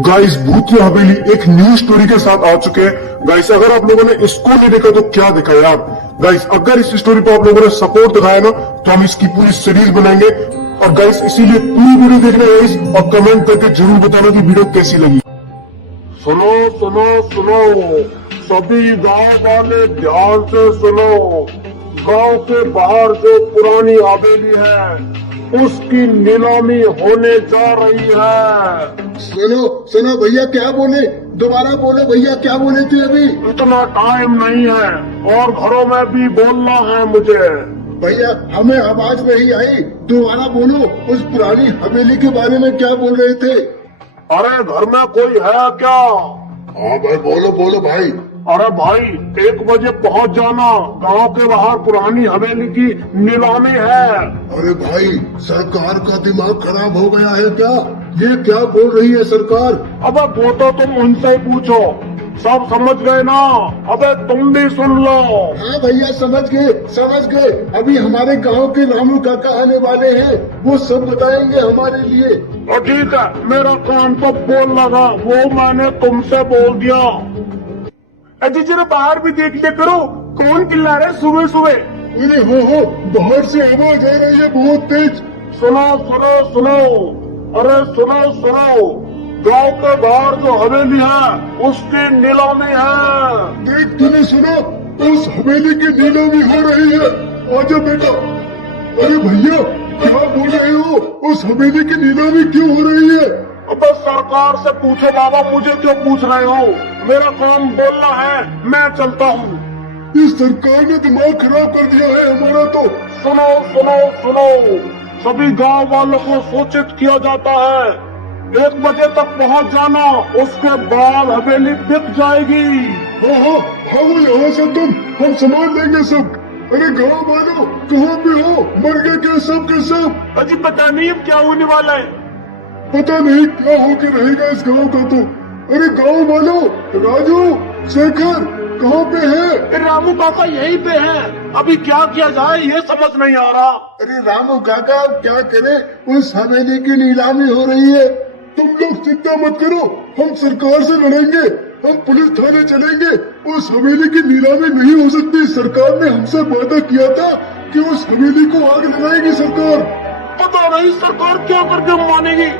Guys भूतिया हवेली एक new story के साथ आ चुके हैं। गाइस अगर आप लोगों ने इसको नहीं देखा तो क्या देखा यार। गाइस अगर इस स्टोरी पर आप लोगों ने सपोर्ट दिखाया ना तो हम इसकी पूरी सीरीज बनाएंगे। और गाइस इसीलिए पूरी वीडियो देखना गाइस और कमेंट करके जरूर बताना कि वीडियो कैसी लगी। सुनो सुनो सुनो सभी गांव वाले ध्यान से सुनो। गांव के बाहर जो पुरानी हवेली है उसकी नीलामी होने जा रही है। सुनो सुनो भैया क्या बोले, दोबारा बोलो भैया क्या बोले थे अभी। इतना टाइम नहीं है और घरों में भी बोलना है मुझे। भैया हमें आवाज नहीं आई, दोबारा बोलो। उस पुरानी हवेली के बारे में क्या बोल रहे थे। अरे घर में कोई है क्या? हाँ भाई बोलो बोलो भाई। अरे भाई 1 बजे पहुंच जाना, गांव के बाहर पुरानी हवेली की नीलामी है। अरे भाई सरकार का दिमाग खराब हो गया है क्या? ये क्या बोल रही है सरकार? अबे वो तो तुम उनसे ही पूछो, सब समझ गए ना। अबे तुम भी सुन लो। हाँ भैया समझ गए। अभी हमारे गांव के रामू काका आने वाले हैं, वो सब बताएंगे हमारे लिए। और ठीक है, मेरा काम तो बोलना था, वो मैंने तुमसे बोल दिया। अजी जरा बाहर भी देख लिया करो, कौन चिल्ला रहा है सुबह सुबह। अरे हो बाहर से आवाज आ रही है बहुत तेज। सुनो सुनो सुनो, अरे सुनो सुनो, गांव के बाहर जो हवेली है उसकी नीलामी है। देख तूने सुना, उस हवेली की नीलामी हो रही है। आजा बेटा। अरे भैया क्या बोल रहे हो, उस हवेली की नीलामी क्यों हो रही है? अब सरकार से पूछो बाबा, मुझे क्यों पूछ रहे हो? मेरा काम बोलना है, मैं चलता हूँ। इस सरकार ने दिमाग खराब कर दिया है हमारा तो। सुनो सुनो सुनो, सभी गांव वालों को सूचित किया जाता है 1 बजे तक पहुंच जाना, उसके बाद हवेली बिक जाएगी। हाँ वो यहाँ से हम संभाल लेंगे सब। अरे गाँव वालों कहाँ पे हो, मर गए क्या सब के सब? अजी पता नहीं अब क्या होने वाला है। पता नहीं क्या होके रहेगा इस गांव का तो। अरे गांव वालों, राजू शेखर कहाँ पे है? रामू काका यहीं पे है, अभी क्या किया जाए ये समझ नहीं आ रहा। अरे रामू काका क्या करे, उस हवेली की नीलामी हो रही है। तुम लोग चिंता मत करो, हम सरकार से लड़ेंगे, हम पुलिस थाने चलेंगे। उस हवेली की नीलामी नहीं हो सकती। सरकार ने हमसे वादा किया था कि उस हवेली को आग लगाएगी सरकार। पता नहीं सरकार क्या करके मानेगी,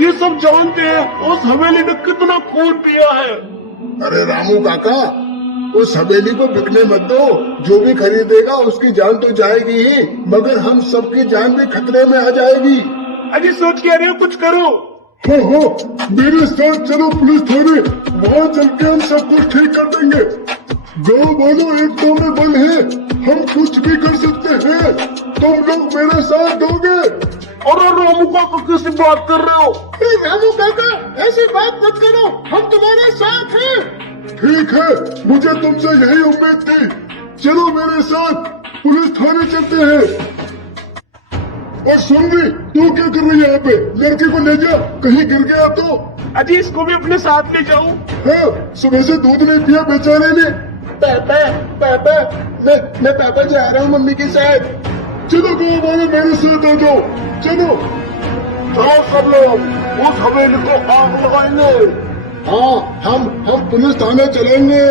ये सब जानते हैं उस हवेली में कितना खून पिया है। अरे रामू काका उस हवेली को बिकने मत दो, जो भी खरीदेगा उसकी जान तो जाएगी ही, मगर हम सबकी जान भी खतरे में आ जाएगी। अजी सोच के रहे हो, कुछ करो। हाँ मेरे साथ चलो पुलिस थाने, वहाँ चल के हम सब कुछ ठीक कर देंगे। गाँव वालों एक तो में बल है, हम कुछ भी कर सकते हैं, तुम लोग मेरे साथ दोगे। और रामू काका किसी बात कर रहे हो? रामू काका ऐसी बात मत करो, हम तुम्हारे साथ हैं। ठीक है, मुझे तुमसे यही उम्मीद थी। चलो मेरे साथ पुलिस थाने चलते हैं। और सुन भी, तू क्या कर रही है यहाँ पे? लड़के को ले जा, कहीं गिर गया तो। अजी इसको भी अपने साथ ले जाऊं? हाँ सुबह से दूध नहीं पिया बेचारे ने। पापा मैं पापा जा रहा हूँ मम्मी के साथ। चलो गाँव वाले मेरे साथ आ जाओ, चलो सब लोग उस हवेली को आग लगाएंगे। हाँ हम पुलिस थाने चलेंगे।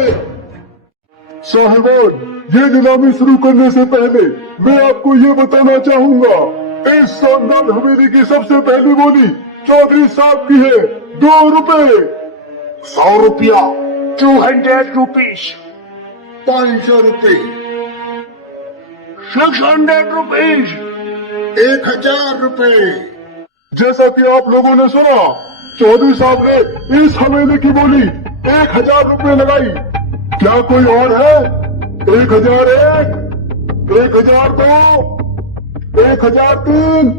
साहिबान, ये नीलामी शुरू करने से पहले मैं आपको ये बताना चाहूंगा, इस शानदार हवेली की सबसे पहली बोली चौधरी साहब की है 2 रुपए। 100 रुपया, 200 रुपीज, 500 रुपए, 600 रुपीज, 1000 रुपए। जैसा कि आप लोगों ने सुना, चौधरी साहब ने इस हवेली की बोली 1000 रुपए लगाई। क्या कोई और है? 1001, 1002, 1003।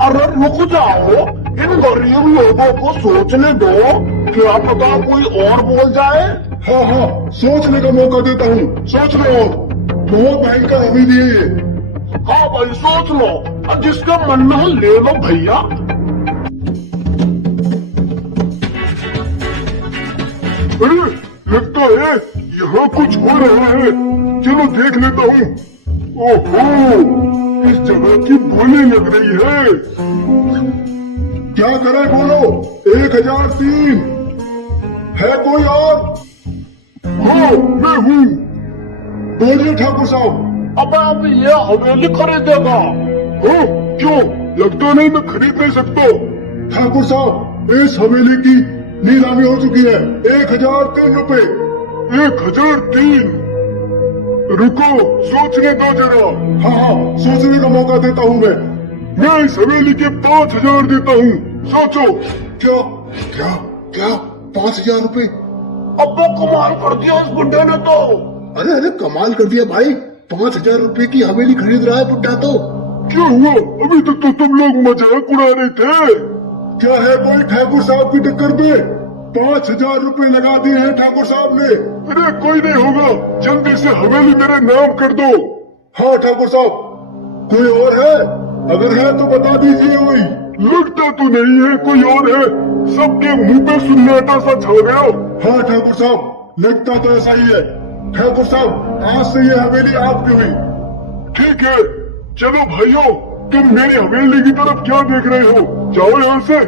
अरे रुक जाओ, इन गरीब लोगों को सोचने दो, क्या पता कोई और बोल जाए। हाँ सोचने का मौका देता हूँ, सोच लो। बहुत भयंकर हवेली है ये। हाँ भाई सोच लो, अब जिसका मन में हो ले लो भैया। अरे लगता है यहाँ कुछ हो रहा है, चलो देख लेता हूँ। ओहो, इस जगह की बोली लग रही है। क्या करे बोलो, 1003। है कोई और? हाँ, मैं हूँ। बोलिए ठाकुर साहब। अब आप ये हवेली खरीदेगा? हाँ, क्यों? लगता नहीं मैं खरीद नहीं सकता। ठाकुर साहब, इस हवेली की नीलामी हो चुकी है। 1003 रुपए। 1003? रुको, सोचने दो जरा। हाँ, सोचने का मौका देता हूँ मैं इस हवेली के 5000 देता हूँ। सोचो। क्या क्या क्या 5000 रुपए? अब वो कमाल कर दिया उस बुड्ढे ने तो। अरे अरे, कमाल कर दिया भाई। 5000 रुपए की हवेली खरीद रहा है बुड्ढा तो। क्या हुआ? अभी तक तो तुम लोग मजाक उड़ा रहे थे। क्या है कोई ठाकुर साहब की टक्कर में? 5000 रुपए लगा दिए हैं ठाकुर साहब ने। अरे कोई नहीं होगा, जल्दी से हवेली मेरे नाम कर दो। हाँ ठाकुर साहब, कोई और है? अगर है तो बता दीजिए। वही लगता तो नहीं है कोई और है, सबके मुंह पे सुन्नाटा सा छा गया। हाँ ठाकुर साहब, लगता तो ऐसा ही है। ठाकुर साहब, आज से ये हवेली आपकी हुई। ठीक है, चलो भाइयों, तुम मेरी हवेली की तरफ क्या देख रहे हो? जाओ यहाँ से।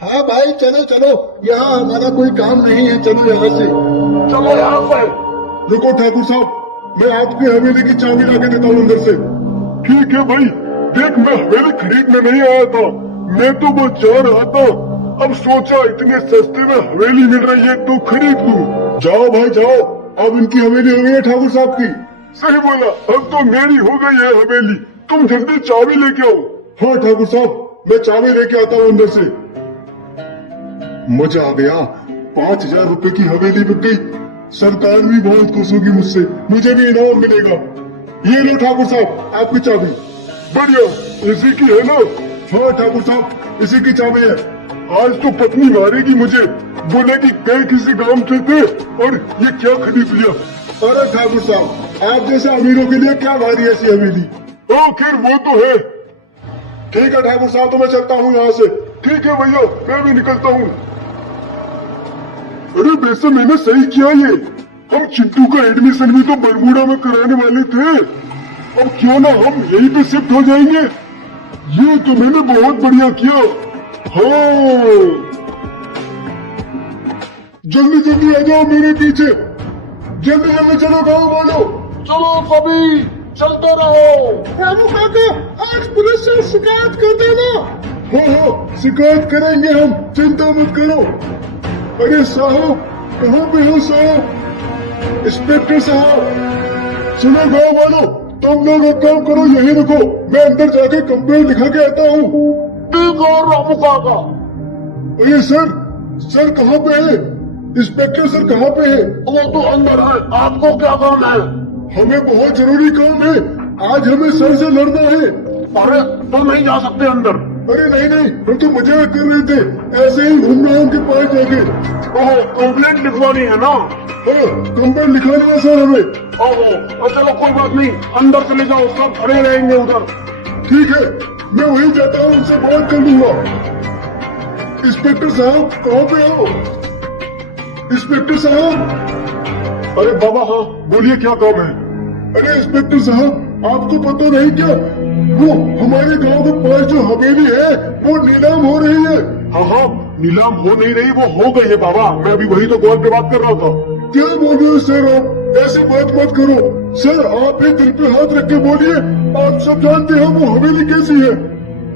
हाँ भाई, चलो चलो, यहाँ हमारा कोई काम नहीं है, चलो यहाँ से। चलो यहाँ से। रुको ठाकुर साहब, मैं आपकी हवेली की चाबी लाके देता हूँ अंदर से। ठीक है भाई, देख मैं हवेली खरीदने नहीं आया था, मैं तो वो जा रहा था। अब सोचा इतने सस्ते में हवेली मिल रही है तो खरीद लूं। जाओ भाई जाओ, अब इनकी हवेली हो गई है ठाकुर साहब की। सही बोला, अब तो मेरी हो गई है हवेली। तुम जल्दी चाबी लेके आओ। हाँ ठाकुर साहब, मैं चाबी लेके आता हूँ अंदर से। मजा आ गया, 5000 रुपए की हवेली बिक गई। सरकार भी बहुत खुश होगी मुझसे, मुझे भी इनाम मिलेगा। ये लो ठाकुर साहब, आपकी चाबी। बढ़िया, इसी की है ना? हाँ ठाकुर साहब, इसी की चाबी है। आज तो पत्नी मारेगी मुझे, बोलेगी गए किसी गांव से थे और ये क्या खरीद लिया। अरे ठाकुर साहब, आप जैसे अमीरों के लिए क्या भारी ऐसी हवेली। खैर वो तो है। ठीक है ठाकुर साहब, तो मैं चलता हूँ यहाँ से। ठीक है भैया, मैं भी निकलता हूँ। अरे वैसे मैंने सही किया ये, हम चिंटू का एडमिशन भी तो बरमूडा में कराने वाले थे। अब क्यों ना हम यहीं पे शिफ्ट हो जाएंगे। ये तो मैंने बहुत बढ़िया किया। हाँ, जल्दी जल्दी आ जाओ मेरे पीछे, जल्दी जल्दी चलो गाँव वालों। चलो सभी चलते रहो। रामू काका, आज पुलिस से शिकायत कर देना। हाँ, शिकायत करेंगे हम, चिंता मत करो। अरे साहब, कहाँ पे हो साहब? इंस्पेक्टर साहब। सुनो गाँव वालों, तुम लोग एक काम करो, यही रुको, मैं अंदर जाके कंप्लेंट लिखा के आता हूँ। ठीक है रामू काका। अरे सर कहाँ पे है? इंस्पेक्टर सर कहाँ पे है? वो तो अंदर है, आपको क्या काम है? हमें बहुत जरूरी काम है, आज हमें सर से लड़ना है। अरे तुम नहीं जा सकते अंदर। अरे नहीं नहीं, हम तो मजाक कर रहे थे, ऐसे ही घूम रहे उनके पास जाके। ओहो, कंप्लेंट लिखवानी है ना? हाँ, कंप्लेंट लिखा लिया सर हमें। ओहो, चलो कोई बात नहीं, अंदर चले जाओ, सब खड़े रहेंगे उधर। ठीक है, मैं वहीं जाता हूँ, उनसे बात कर लूंगा। इंस्पेक्टर साहब कहाँ पे हो? इंस्पेक्टर साहब। अरे बाबा, हाँ बोलिए, क्या काम है? अरे इंस्पेक्टर साहब, आपको पता नहीं क्या, वो हमारे गांव के पास जो हवेली है वो नीलाम हो रही है। हाँ, नीलाम हो नहीं रही, वो हो गई है बाबा। मैं अभी वही तो कॉल पे बात कर रहा था। क्या बोल रहे हो सर आप? ऐसी बात मत करो सर, आप ही दिल पे हाथ रख के बोलिए। आप सब जानते हैं वो हवेली कैसी है।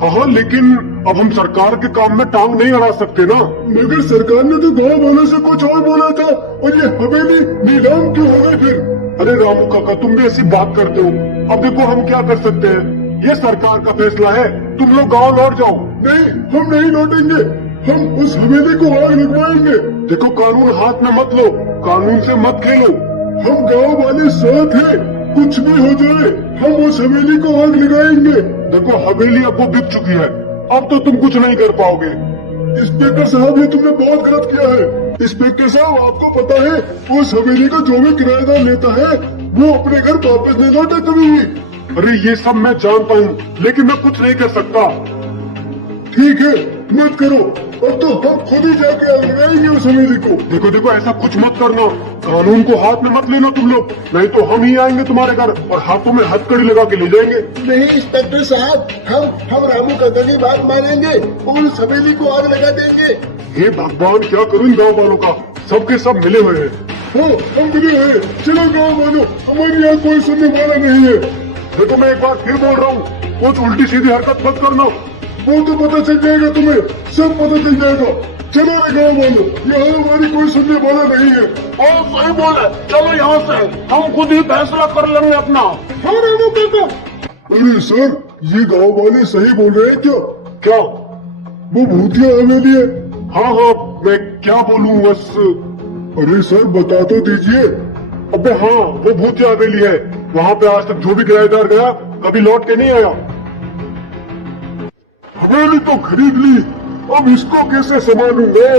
हाँ, लेकिन अब हम सरकार के काम में टांग नहीं अड़ा सकते ना। मगर सरकार ने तो गाँव वालों से कुछ और बोला था, और ये हवेली नीलाम क्यों हो गई फिर? अरे रामू काका, तुम भी ऐसी बात करते हो। अब देखो हम क्या कर सकते हैं, ये सरकार का फैसला है। तुम लोग गाँव लौट जाओ। नहीं, हम नहीं लौटेंगे, हम उस हवेली को आग लगवाएंगे। देखो, कानून हाथ में मत लो, कानून से मत खेलो। हम गांव वाले साथ हैं, कुछ भी हो जाए हम उस हवेली को आग लगाएंगे। देखो, हवेली अब वो बिक चुकी है, अब तो तुम कुछ नहीं कर पाओगे। इंस्पेक्टर साहब, ये तुमने बहुत गलत किया है। इंस्पेक्टर साहब, आपको पता है उस हवेली का जो भी किराएदार लेता है वो अपने घर वापस नहीं लौटे कभी भी। अरे ये सब मैं जानता हूँ, लेकिन मैं कुछ नहीं कर सकता। ठीक है, मत करो, अब तो हम खुद ही जाके लगाएंगे उस हवेली को। देखो देखो, ऐसा कुछ मत करना, कानून को हाथ में मत लेना तुम लोग, नहीं तो हम ही आएंगे तुम्हारे घर और हाथों में हथकड़ी लगा के ले जाएंगे। नहीं इंस्पेक्टर साहब, हम रामू काका की बात मानेंगे और उस हवेली को आग लगा देंगे। हे भगवान, क्या करूं इन गाँव वालों का, सबके सब मिले हुए हैं। हाँ, हम मिले हैं, चलो गाँव वालों, हमारे यहाँ कोई सुनने वाला नहीं है। देखो मैं एक बार फिर बोल रहा हूँ, कुछ उल्टी सीधी हरकत मत करना। वो तो पता चल जाएगा तुम्हें, सब पता चल जाएगा। चलो रे गाँव वालों, यहाँ हमारी कोई सुनने वाला नहीं है। और सही बोले, चलो यहाँ से हम खुद ही फैसला कर लेंगे अपना। हाँ रामू काका। अरे सर, ये गाँव वाले सही बोल रहे हैं क्या? क्या? वो भूतिया हवेली है। हाँ हाँ, मैं क्या बोलूँ बस। अरे सर बता तो दीजिए। अबे हाँ, वो भूतिया हवेली है, वहाँ पे आज तक जो भी किराएदार गया कभी लौट के नहीं आया। हवेली तो खरीद ली, अब इसको कैसे संभालूंगा?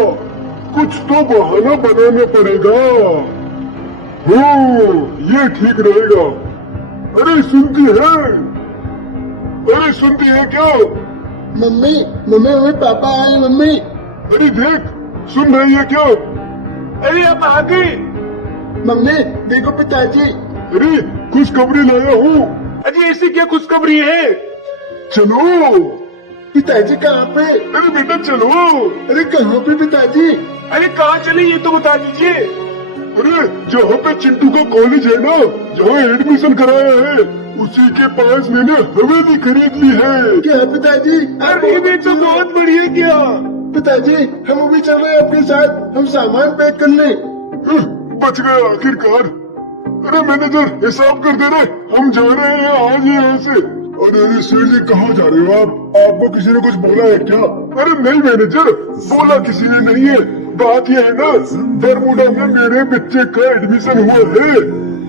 कुछ तो बहाना बनाना पड़ेगा। हो, ये ठीक रहेगा। अरे सुनती है? अरे सुनती है क्या? मम्मी मम्मी मम्मी, पापा आए मम्मी। अरे देख, सुन रही है क्या? अरे अब आ गई। मम्मी देखो पिताजी। अरे खुशखबरी लाया हूँ। अजी ऐसी क्या खुशखबरी है? चलो। पिताजी कहाँ पे? अरे बेटा चलो। अरे कहाँ पे पिताजी? अरे कहाँ चले ये तो बता दीजिए। अरे जहाँ पे चिंटू का कॉलेज है ना, जहाँ एडमिशन कराया है, उसी के पास मैंने हवेली खरीद ली है। क्या पिताजी? अरे ये तो बहुत बढ़िया किया। पिताजी हम भी चल रहे हैं आपके साथ, हम सामान पैक कर ले। बच गए आखिरकार। अरे मैनेजर हिसाब कर दे रहे, हम जा रहे हैं आज यहाँ से। अरे सर जी कहाँ जा रहे हो आप? आपको किसी ने कुछ बोला है क्या? अरे नहीं मैनेजर, बोला किसी ने नहीं है। बात यह है ना, बरमुडा में मेरे बच्चे का एडमिशन हुआ है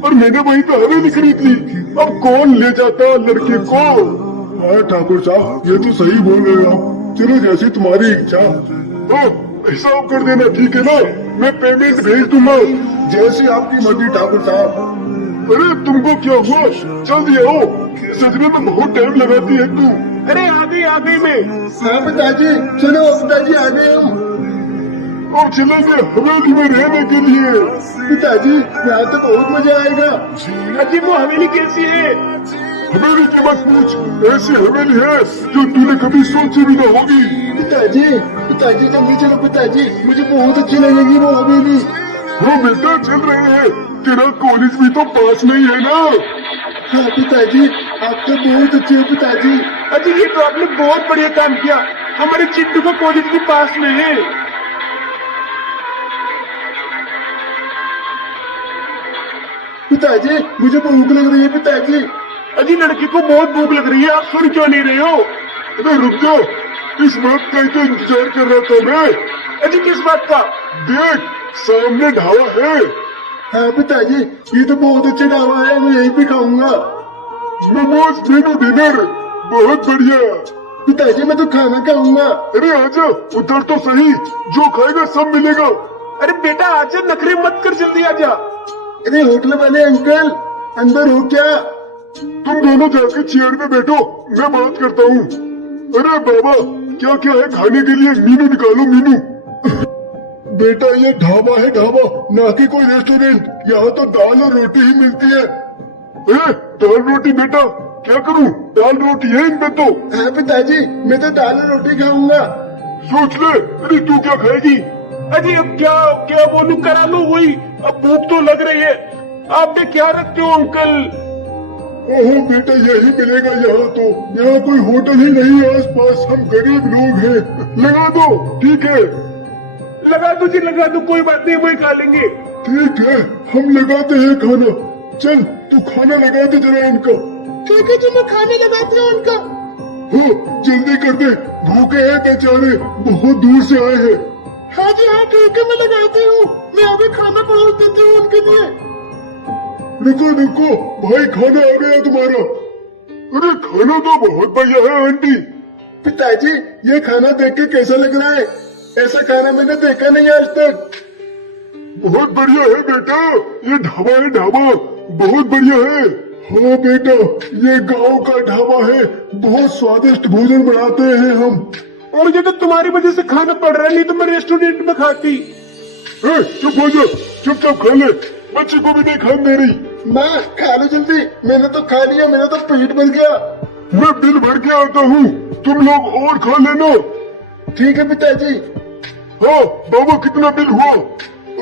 और मैंने वहीं पे हवेली खरीद ली। अब कौन ले जाता लड़के को? हाँ ठाकुर साहब, ये तो सही बोल रहे हो आप। चलो जैसी तुम्हारी इच्छा। हिसाब कर देना, ठीक है ना? मैं पेमेंट भेज दूंगा। जैसी आपकी मर्जी ठाकुर साहब। अरे तुमको क्या हुआ? जल्दी आओ, सजने में बहुत टाइम लगाती है तू। अरे आ गई मैं। हाँ पिताजी, चलो पिताजी आ गए हम। अब चलेंगे हवेली में रहने के लिए। पिताजी यहाँ तो बहुत मजा आएगा। अजी वो हवेली कैसी है? हवेली की मत पूछ, ऐसी हवेली है जो तूने कभी सोची भी न होगी। पिताजी पिताजी जल्दी चलो पिताजी, मुझे बहुत अच्छी लगेगी वो हवेली। हाँ बेटा चल रहे हैं, तेरा कॉलेज भी तो पास में ही है ना। हाँ पिताजी, आप तो बहुत अच्छे हो पिताजी। अजी ये तो आपने बहुत बढ़िया काम किया, हमारे चिट्टू का कॉलेज भी पास में है। पिताजी मुझे भूख लग रही है पिताजी। अजी लड़की को बहुत भूख लग रही है, आप सुन क्यों नहीं रहे हो? अरे रुक जाओ, इस बात का ही तो इंतजार कर रहा था मैं। अजी किस बात का? देख सामने ढाबा है। हाँ पिताजी, ये तो बहुत अच्छा ढाबा है, मैं यहीं पे खाऊंगा। मोमोज मेनू डिनर बहुत बढ़िया। पिताजी मैं तो खाना खाऊंगा। अरे आजा, उधर तो सही, जो खाएगा सब मिलेगा। अरे बेटा आजा, नखरे मत कर, जल्दी आजा। अरे होटल वाले अंकल, अंदर हो क्या? तुम दोनों जाके चेयर में बैठो, मैं बात करता हूँ। अरे बाबा, क्या क्या है खाने के लिए? मीनू निकालो मीनू। बेटा ये ढाबा है ढाबा, ना कि कोई रेस्टोरेंट। यहाँ तो दाल और रोटी ही मिलती है। दाल रोटी बेटा, क्या करूँ? दाल रोटी है इनमें तो। हाँ पिताजी, मैं तो दाल और रोटी खाऊंगा। सोच ले। अरे तू क्या खाएगी? अजी अब क्या क्या बोलूं, करा लो वही, अब भूख तो लग रही है। आप पे क्या रखते हो अंकल? ओहो बेटा, यही मिलेगा यहाँ तो। यहाँ कोई होटल ही नहीं है आस पास, हम गरीब लोग हैं। लगा दो। ठीक है लगा दो जी, लगा दो, कोई बात नहीं, वही खा लेंगे। ठीक है, हम लगाते हैं खाना। चल तू खाना लगा दे जरा इनका। ठीक है जी, मैं खाने लगाती हूँ उनका। हो जल्दी कर दे, भूखे हैं बेचारे, बहुत दूर से आए हैं। हाँ जी हाँ ठीक है, मैं लगाती हूँ। मैं अभी खाना परोस देती हूँ उनके लिए। रुको रुको भाई, खाना आ गया तुम्हारा। अरे खाना तो बहुत बढ़िया है आंटी। पिताजी ये खाना देख के कैसा लग रहा है? ऐसा खाना मैंने देखा नहीं आज तक। बहुत बढ़िया है बेटा, ये ढाबा है ढाबा, बहुत बढ़िया है। हाँ बेटा, ये गांव का ढाबा है, बहुत स्वादिष्ट भोजन बनाते हैं हम। मुझे तो तुम्हारी वजह से खाना पड़ रहा है, नहीं तो मैं रेस्टोरेंट में खाती। चुप हो जा, चुपचाप खा ले, बच्चे को भी नहीं खाने दे रही। माँ खा लो जल्दी, मैंने तो खा लिया, मेरा तो पेट भर गया। मैं बिल भर के आता हूँ, तुम लोग और खा लेना। ठीक है पिताजी। हाँ बाबा, कितना बिल हुआ?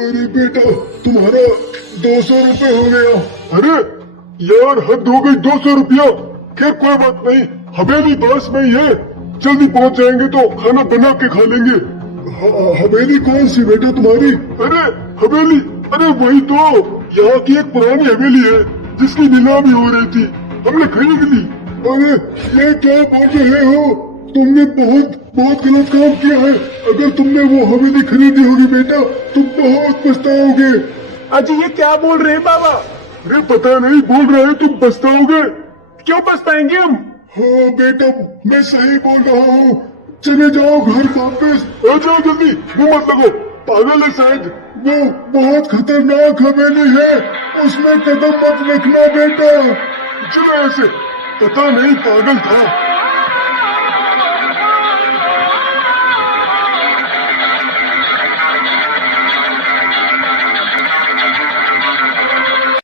अरे बेटा, तुम्हारा 200 रुपए हो गया। अरे यार, हद हो गई, 200 रुपया। खैर कोई बात नहीं, हवेली पास में ही है, जल्दी पहुंच जाएंगे तो खाना बना के खा लेंगे। हवेली कौन सी बेटा तुम्हारी? अरे हवेली, अरे वही तो, यहाँ की एक पुरानी हवेली है जिसकी नीलामी हो रही थी, हमने खरीद ली। अरे ये क्या बोल रहे हो? तुमने बहुत बहुत गलत काम किया है। अगर तुमने वो हवेली खरीदी होगी बेटा, तुम बहुत पछताओगे। अजी ये क्या बोल रहे हैं बाबा? अरे पता नहीं, बोल रहे हैं तुम पछताओगे। क्यों पछताएंगे हम? हाँ बेटा, मैं सही बोल रहा हूँ। चले जाओ घर वापस, आ जाओ जल्दी, मुंह मत लगो, पागल है शायद। वो बहुत खतरनाक हवेली है, उसमें कदम मत रखना बेटा। चलो ऐसे, पता नहीं पागल था।